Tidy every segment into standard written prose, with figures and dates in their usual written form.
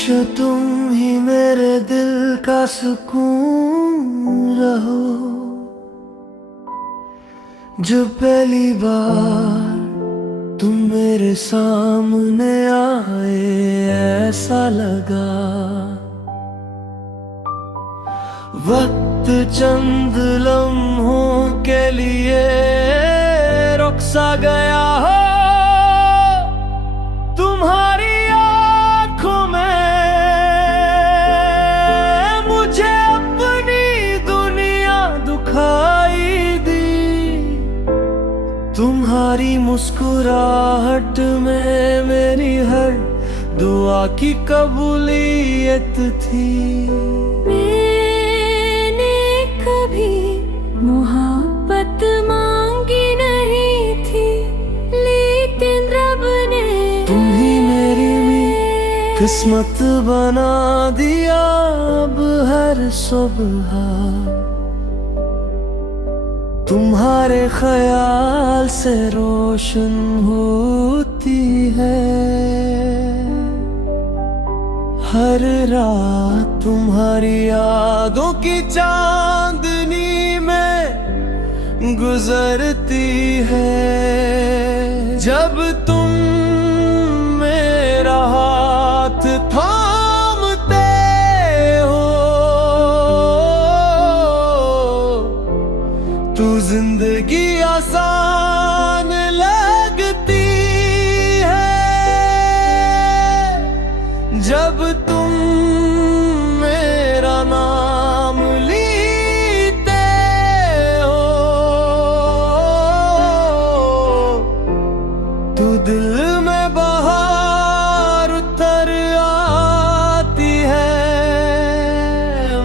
हमेशा तुम ही मेरे दिल का सुकून रहो। जब पहली बार तुम मेरे सामने आए ऐसा लगा वक्त चंद लम्हों के लिए रुक सा गया हो। तुम्हारी आंखों में मुझे अपनी दुनिया दिखाई दी। तुम्हारी मुस्कुराहट में मेरी हर दुआ की कबूलियत थी। मैंने कभी मोहब्बत मांगी नहीं थी, लेकिन रब ने तुम्ही मेरी किस्मत बना दिया। अब हर सुबह तुम्हारे ख्याल से रोशन होती है। हर रात तुम्हारी यादों की चांदनी में गुजरती है। जब तुम मेरा हाथ थामते हो तो जिंदगी आसान लगती है। जब तुम मेरा नाम लेते हो तो दिल में बहार उतर आती है।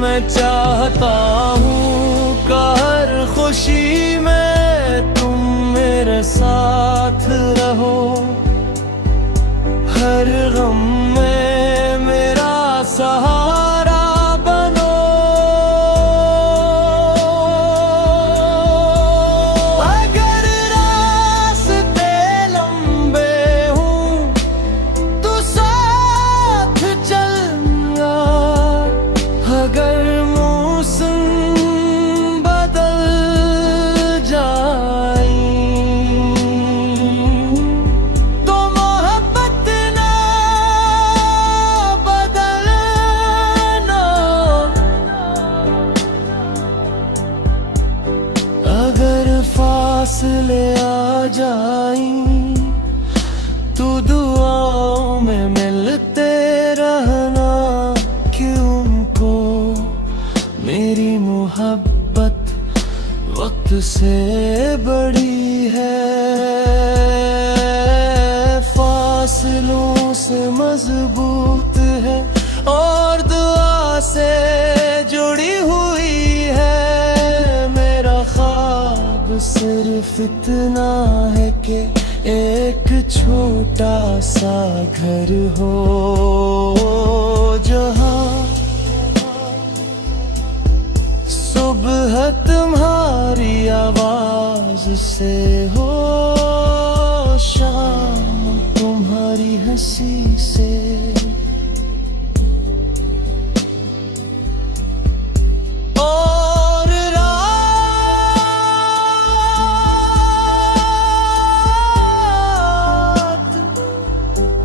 मैं चाहता हूँ कि हर खुशी में तुम मेरे साथ रहो। हर गम में मेरा सहारा बनो। अगर रास्ते लंबे हों तो साथ चलना। अगर मौसम बदल जाए तो मोहब्बत ना बदलना। अगर फासले आ जाएं तो दुआओं में मिलते रहना। कि उनको मेरी मोहब्बत वक्त से बड़ी है। फासलों से मजबूत है और दुआ से जुड़ी हुई है। मेरा ख्वाब सिर्फ इतना है कि एक छोटा सा घर हो जहाँ सुबह तुम्हारी आवाज से हो, शाम तुम्हारी हंसी से। और रात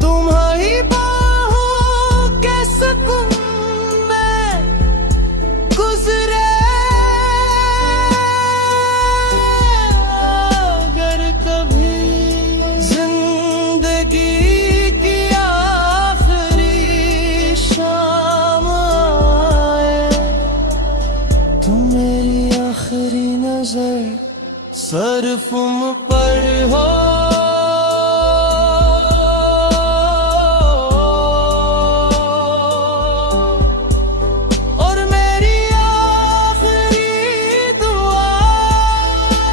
तुम्हारी बाहों के सुकून में गुजरे। अगर कभी जिंदगी की आखिरी शाम आए तो मेरी आखिरी नजर सिर्फ तुम पर हो। और मेरी आखिरी दुआ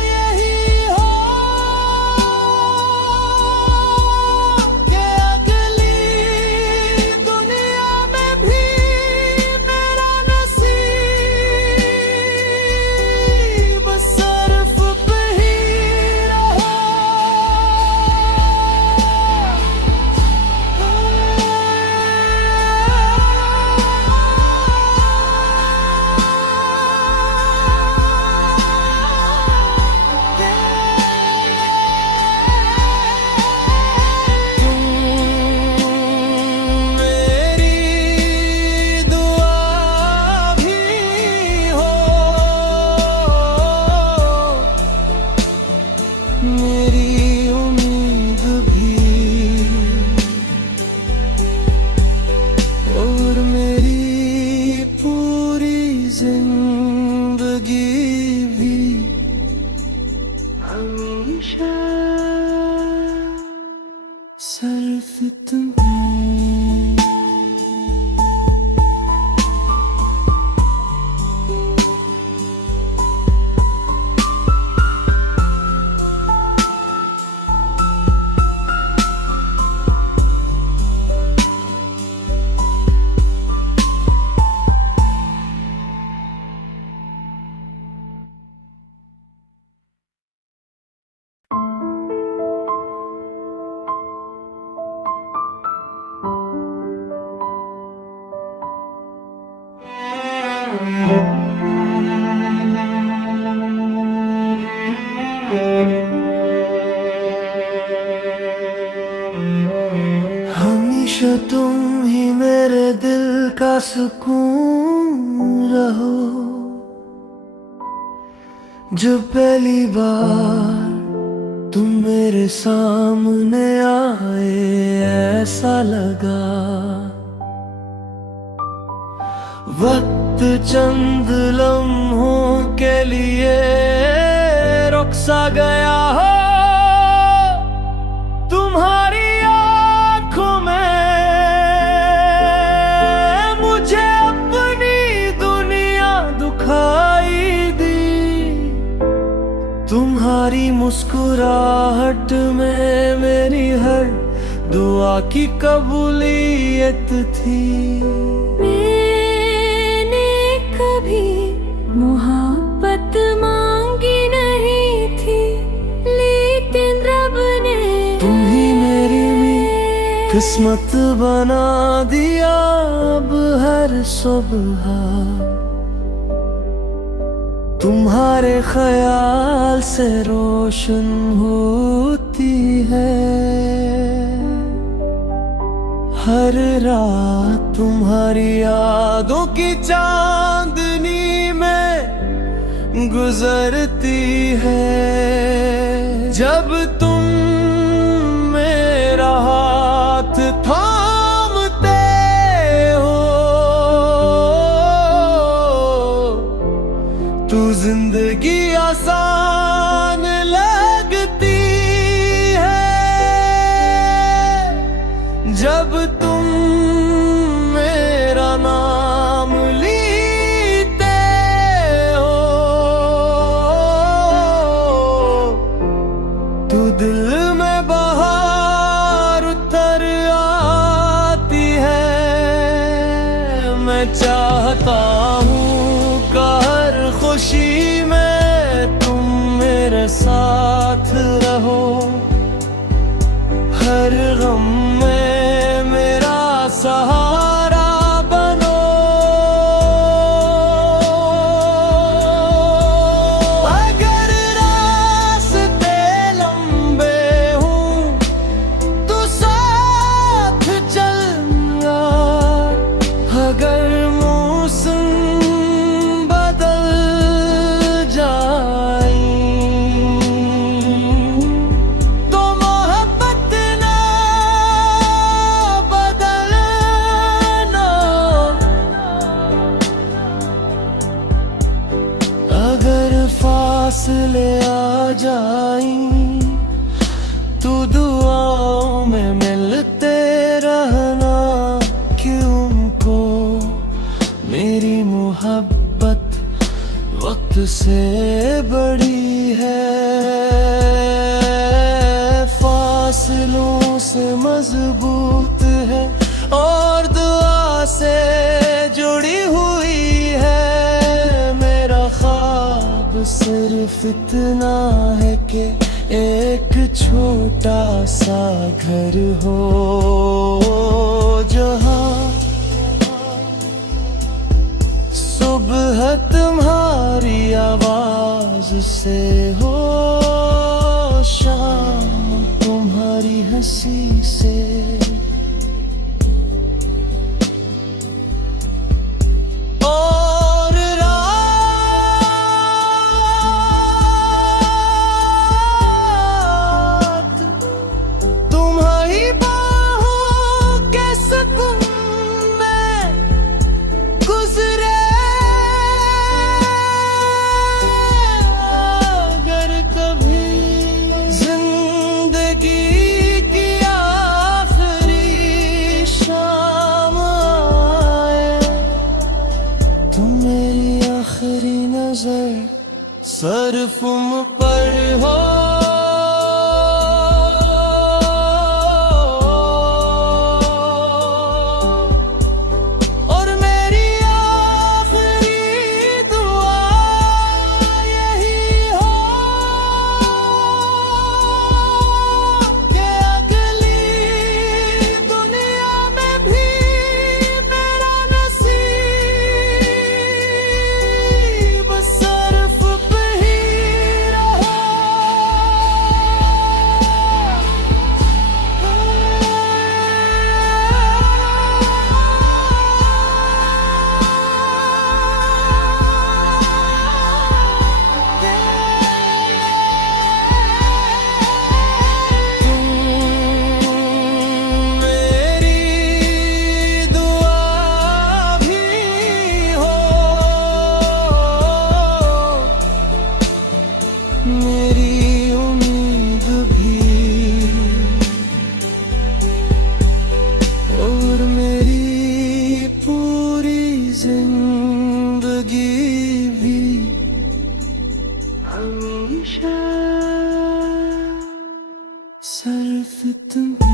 यही हो कि अगली दुनिया में भी मेरा नसीब सिर्फ पे ही रहे। सिर्फ तुम्हें। हमेशा तुम ही मेरे दिल का सुकून रहो। जब पहली बार तुम मेरे सामने आए ऐसा लगा वक्त चंद लम्हों के लिए रुक सा गया हो। तुम्हारी आंखों में मुझे अपनी दुनिया दिखाई दी। तुम्हारी मुस्कुराहट में मेरी हर दुआ की कबूलियत थी। मैंने कभी मोहब्बत मांगी नहीं थी, लेकिन रब ने तुम्ही मेरी किस्मत बना दिया। अब हर सुबह तुम्हारे ख्याल से रोशन होती है। हर रात तुम्हारी यादों की चांदनी में गुजरती है। जब तुम मेरा हाथ थामते हो तो जिंदगी आसान लगती है। जब तुम मेरा नाम लेते हो तो दिल में बहार उतर आती है। मैं चाहता हूँ कि हर खुशी में तुम मेरे साथ रहो। हर गम में मेरा सहारा बनो। अगर रास्ते लंबे हों तो साथ चलना। अगर मौसम बदल जाए तो मोहब्बत ना बदलना। अगर फासले आ जाएं तो दुआओं में मिलते रहना। क्यों को मेरी मोहब्बत वक्त से बड़ी है। फासलों से मजबूत है और दुआ से जुड़ी हुई है। मेरा ख्वाब सिर्फ इतना है कि एक छोटा सा घर हो जहाँ सुबह तुम्हारी आवाज से हो, शाम तुम्हारी हंसी से। और रात तुम्हारी बाहों के सुकून में गुजरे। अगर कभी जिंदगी की सिर्फ मुझ पर हो। और मेरी आखिरी दुआ यही हो कि अगली दुनिया में भी मेरा नसीब सिर्फ पे ही रहो। मेरी दुआ भी हो, मेरी उम्मीद भी, और मेरी पूरी जिंदगी भी हमेशा सिर्फ तुम्हें।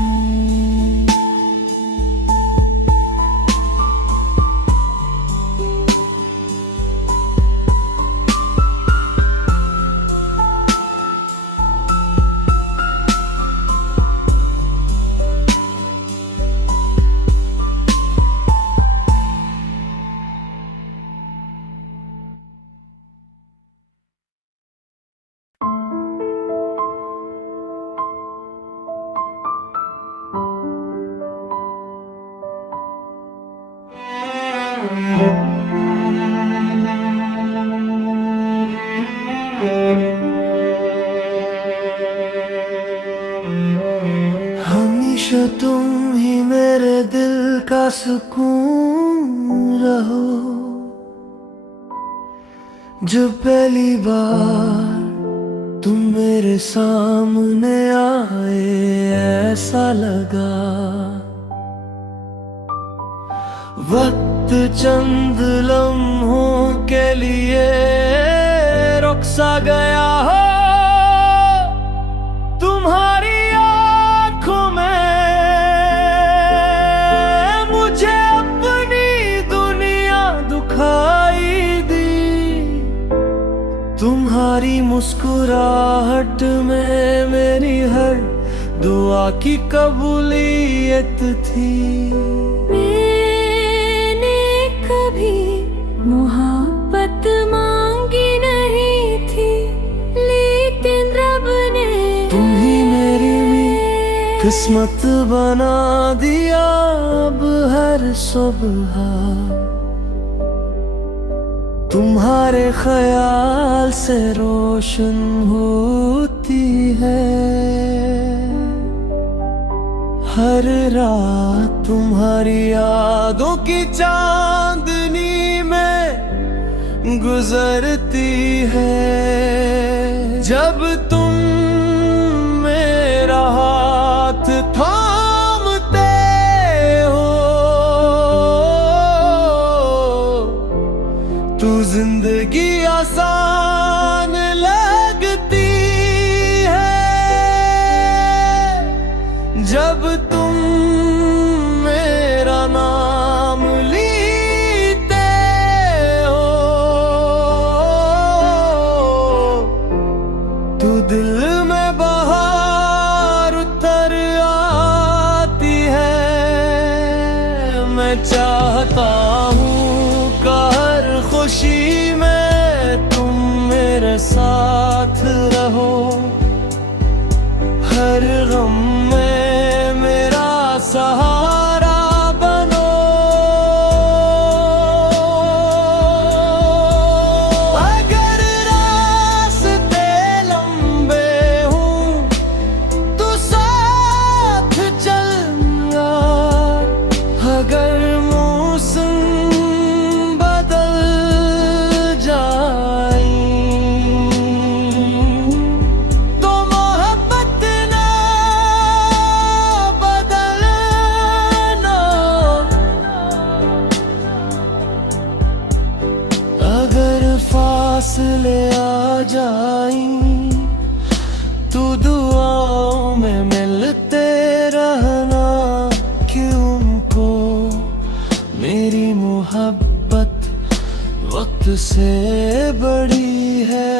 हमेशा तुम ही मेरे दिल का सुकून रहो। जब पहली बार तुम मेरे सामने आए ऐसा लगा वक्त चंद लम्हों के लिए रुक सा गया हो। तुम्हारी आंखों में मुझे अपनी दुनिया दिखाई दी। तुम्हारी मुस्कुराहट में मेरी हर दुआ की कबूलियत थी। मैंने कभी मोहब्बत मांगी नहीं थी, लेकिन रब ने तुम्ही मेरी भी किस्मत बना दिया। अब हर सुबह तुम्हारे ख्याल से रोशन होती है। हर रात तुम्हारी यादों की चांदनी में गुजरती है। जब तुम मेरा हाथ थामते हो तो जिंदगी आसान लगती है। जब तुम मेरा नाम लेते हो तो दिल में बहार उतर आती है। मैं चाहता हूँ कि हर खुशी में तुम मेरे साथ रहो। हर गम में मेरा सहारा बनो। अगर रास्ते लंबे हों तो साथ चलना। अगर मौसम बदल जाए आ जाई, तू दुआओं में मिलते रहना कि उनको मेरी मोहब्बत वक्त से बड़ी है।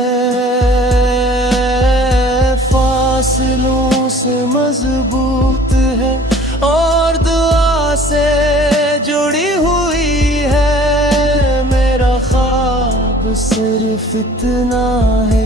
फासलों से मजबूत है और दुआ से जुड़ी हुई है, मेरा ख्वाब सिर्फ इतना है।